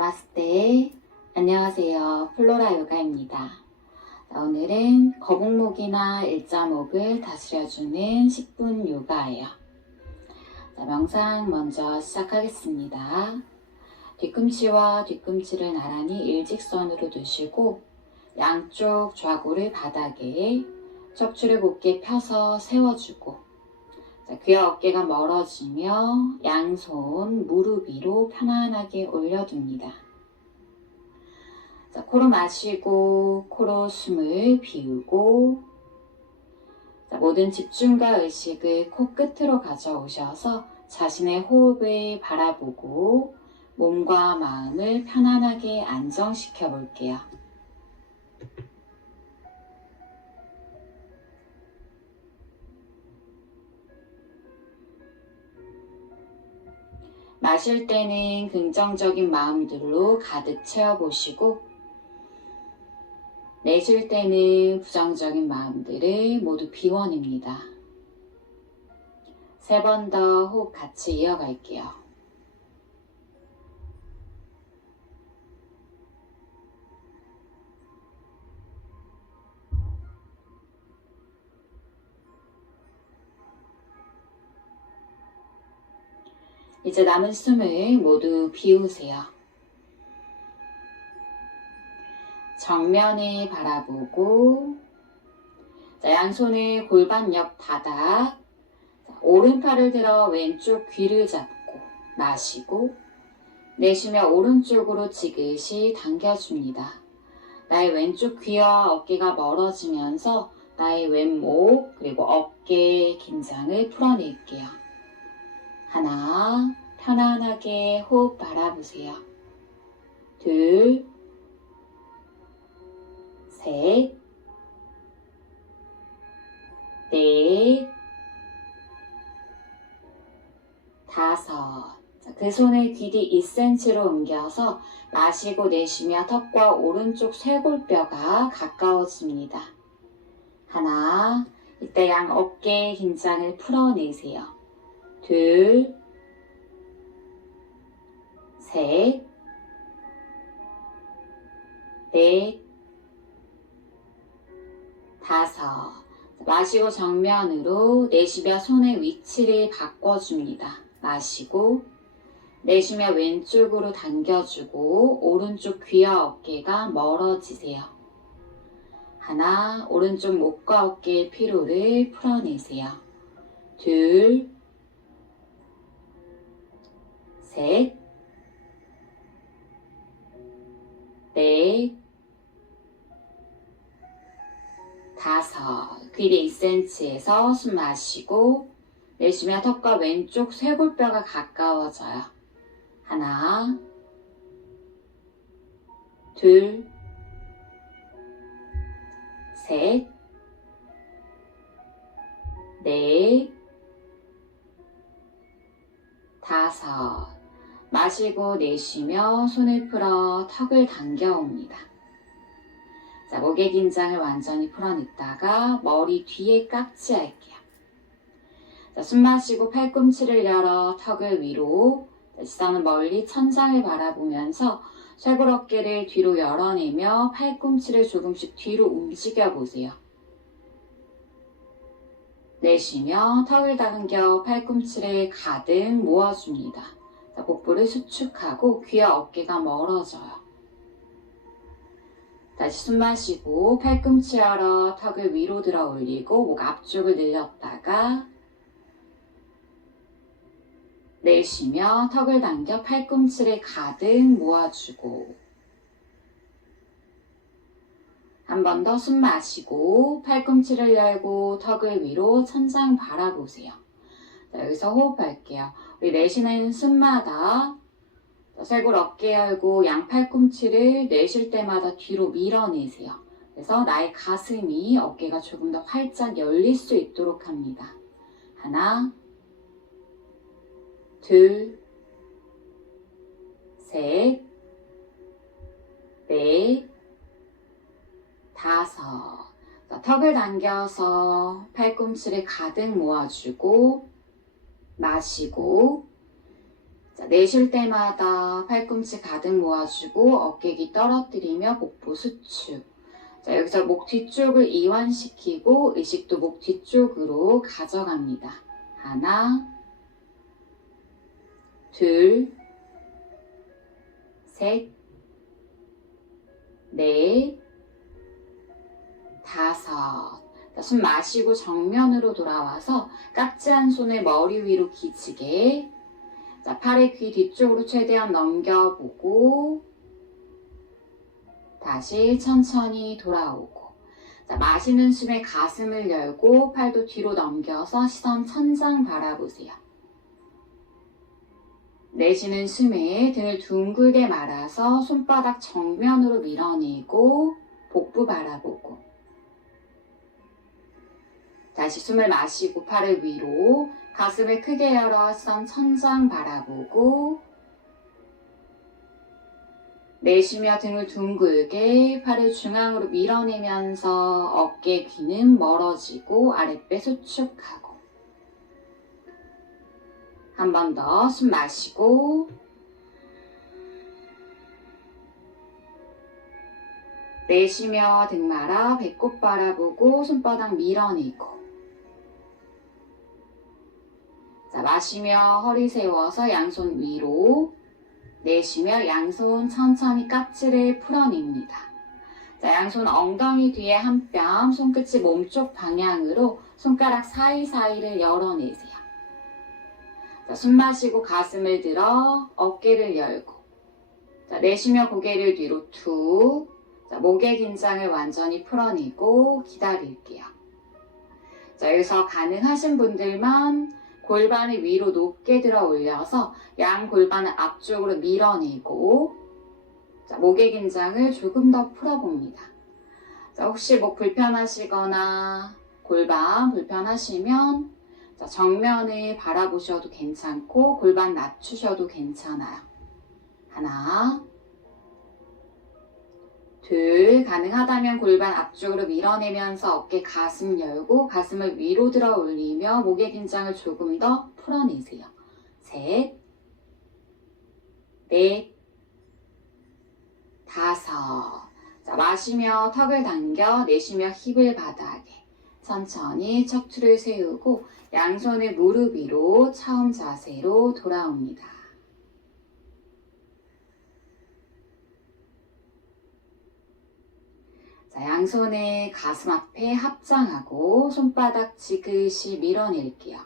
나마스테. 안녕하세요. 플로라 요가입니다. 자, 오늘은 거북목이나 일자목을 다스려주는 10분 요가예요. 자, 명상 먼저 시작하겠습니다. 뒤꿈치와 뒤꿈치를 나란히 일직선으로 두시고 양쪽 좌골을 바닥에 척추를 곧게 펴서 세워주고 자, 귀와 어깨가 멀어지며 양손 무릎 위로 편안하게 올려둡니다. 자, 코로 마시고 코로 숨을 비우고 자, 모든 집중과 의식을 코끝으로 가져오셔서 자신의 호흡을 바라보고 몸과 마음을 편안하게 안정시켜 볼게요. 마실 때는 긍정적인 마음들로 가득 채워보시고, 내쉴 때는 부정적인 마음들을 모두 비워냅니다. 세 번 더 호흡 같이 이어갈게요. 이제 남은 숨을 모두 비우세요. 정면을 바라보고 자, 양손을 골반 옆 바닥 자, 오른팔을 들어 왼쪽 귀를 잡고 마시고 내쉬며 오른쪽으로 지그시 당겨줍니다. 나의 왼쪽 귀와 어깨가 멀어지면서 나의 왼목 그리고 어깨 긴장을 풀어낼게요. 하나, 편안하게 호흡 바라보세요. 둘, 셋, 넷, 다섯. 자, 그 손을 귀뒤 2cm로 옮겨서 마시고 내쉬며 턱과 오른쪽 쇄골뼈가 가까워집니다. 하나, 이때 양 어깨 긴장을 풀어내세요. 둘, 셋, 넷, 다섯. 마시고 정면으로 내쉬며 손의 위치를 바꿔줍니다. 마시고 내쉬며 왼쪽으로 당겨주고 오른쪽 귀와 어깨가 멀어지세요. 하나, 오른쪽 목과 어깨의 피로를 풀어내세요. 둘, 셋, 넷, 다섯. 귀리 2cm에서 숨 마시고 내쉬며 턱과 왼쪽 쇄골뼈가 가까워져요. 하나, 둘, 셋, 넷, 다섯. 마시고 내쉬며 손을 풀어 턱을 당겨옵니다. 자, 목의 긴장을 완전히 풀어냈다가 머리 뒤에 깍지 할게요. 자, 숨 마시고 팔꿈치를 열어 턱을 위로, 자, 시선은 멀리 천장을 바라보면서 쇄골 어깨를 뒤로 열어내며 팔꿈치를 조금씩 뒤로 움직여 보세요. 내쉬며 턱을 당겨 팔꿈치를 가득 모아줍니다. 자, 복부를 수축하고 귀와 어깨가 멀어져요. 다시 숨 마시고 팔꿈치 열어 턱을 위로 들어 올리고 목 앞쪽을 늘렸다가 내쉬며 턱을 당겨 팔꿈치를 가득 모아주고 한 번 더 숨 마시고 팔꿈치를 열고 턱을 위로 천장 바라보세요. 자, 여기서 호흡할게요. 내쉬는 숨마다 쇄골 어깨 열고 양 팔꿈치를 내쉴 때마다 뒤로 밀어내세요. 그래서 나의 가슴이 어깨가 조금 더 활짝 열릴 수 있도록 합니다. 하나, 둘, 셋, 넷, 다섯. 자, 턱을 당겨서 팔꿈치를 가득 모아주고 마시고 자, 내쉴 때마다 팔꿈치 가득 모아주고 어깨기 떨어뜨리며 복부 수축. 자, 여기서 목 뒤쪽을 이완시키고 의식도 목 뒤쪽으로 가져갑니다. 하나, 둘, 셋, 넷, 다섯. 자, 숨 마시고 정면으로 돌아와서 깍지 한 손을 머리 위로 기지게. 자, 팔의 귀 뒤쪽으로 최대한 넘겨보고, 다시 천천히 돌아오고. 자, 마시는 숨에 가슴을 열고 팔도 뒤로 넘겨서 시선 천장 바라보세요. 내쉬는 숨에 등을 둥글게 말아서 손바닥 정면으로 밀어내고 복부 바라보고 다시 숨을 마시고 팔을 위로 가슴을 크게 열어 시선 천장 바라보고 내쉬며 등을 둥글게 팔을 중앙으로 밀어내면서 어깨 귀는 멀어지고 아랫배 수축하고 한 번 더 숨 마시고 내쉬며 등 말아 배꼽 바라보고 손바닥 밀어내고 자 마시며 허리 세워서 양손 위로 내쉬며 양손 천천히 깍지를 풀어냅니다. 자 양손 엉덩이 뒤에 한 뼘 손끝이 몸쪽 방향으로 손가락 사이사이를 열어내세요. 자, 숨 마시고 가슴을 들어 어깨를 열고 자, 내쉬며 고개를 뒤로 툭 자, 목의 긴장을 완전히 풀어내고 기다릴게요. 자, 여기서 가능하신 분들만 골반을 위로 높게 들어 올려서 양 골반을 앞쪽으로 밀어내고 자, 목의 긴장을 조금 더 풀어봅니다. 자, 혹시 목 불편하시거나 골반 불편하시면 자, 정면을 바라보셔도 괜찮고 골반 낮추셔도 괜찮아요. 하나, 둘, 가능하다면 골반 앞쪽으로 밀어내면서 어깨 가슴 열고 가슴을 위로 들어 올리며 목의 긴장을 조금 더 풀어내세요. 셋, 넷, 다섯. 자, 마시며 턱을 당겨 내쉬며 힙을 바닥에 천천히 척추를 세우고 양손을 무릎 위로 처음 자세로 돌아옵니다. 자, 양손을 가슴 앞에 합장하고 손바닥 지그시 밀어낼게요.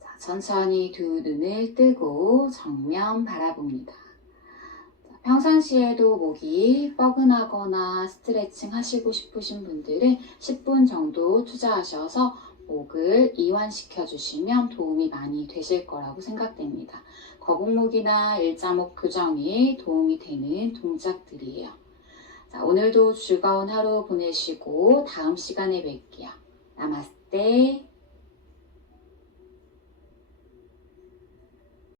자, 천천히 두 눈을 뜨고 정면 바라봅니다. 자, 평상시에도 목이 뻐근하거나 스트레칭 하시고 싶으신 분들은 10분 정도 투자하셔서 목을 이완시켜 주시면 도움이 많이 되실 거라고 생각됩니다. 거북목이나 일자목 교정에 도움이 되는 동작들이에요. 자, 오늘도 즐거운 하루 보내시고 다음 시간에 뵐게요. 나마스테.